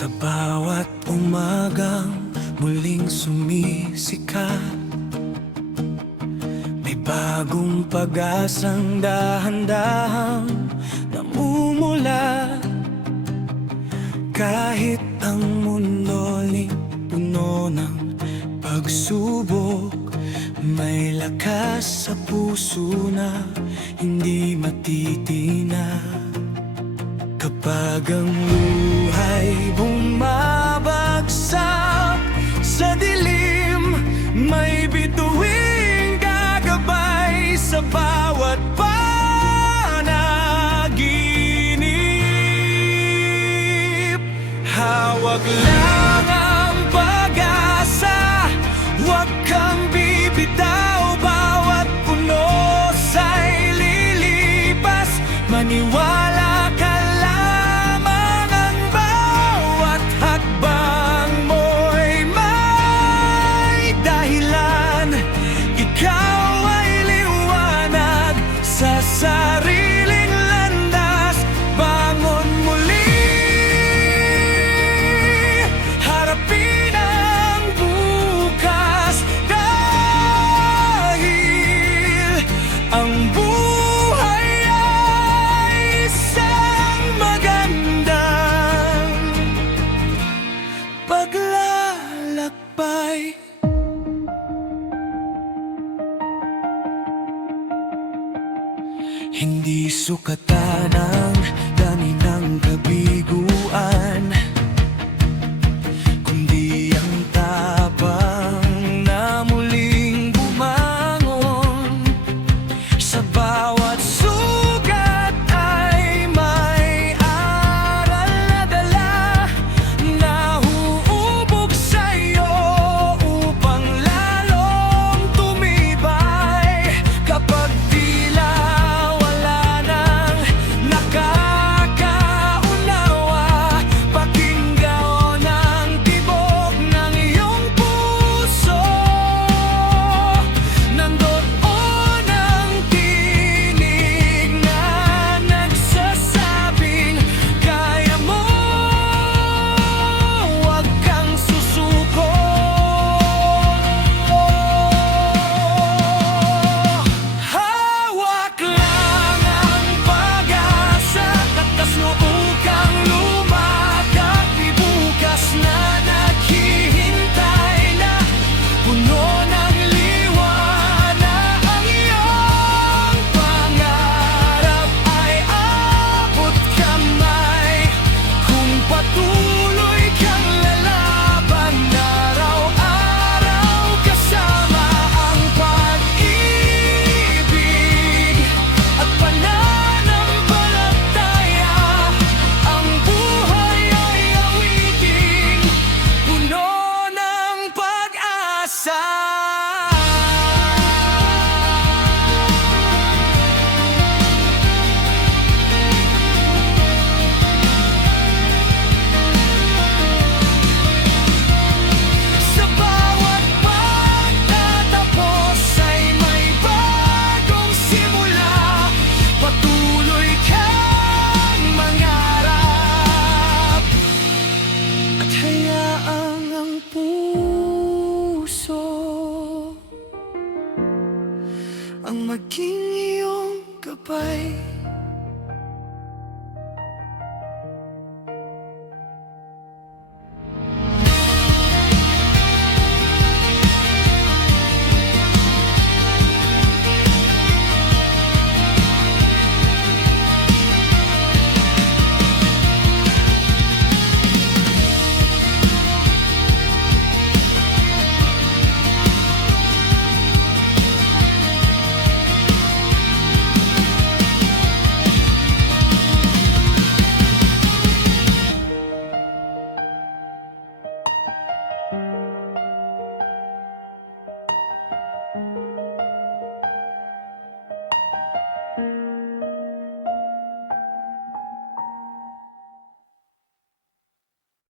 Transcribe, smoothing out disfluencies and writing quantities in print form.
Sa bawat umagang muling sumisikat, may bagong pag-asang dahan-dahang namumula. Kahit ang mundo'y puno ng pagsubok, may lakas sa puso na hindi matitinag. Kapag ang buhay bumabagsak sa dilim, may bituing gagabay sa bawat panaginip. Hawak lang ang pag-asa, huwag kang bibitaw. Bawat punos ay lilipas, maniwala ka. Sariling landas, bangon muli. Harapin ang bukas, dahil ang buhay ay isang magandang paglalakbay. Hindi sukatan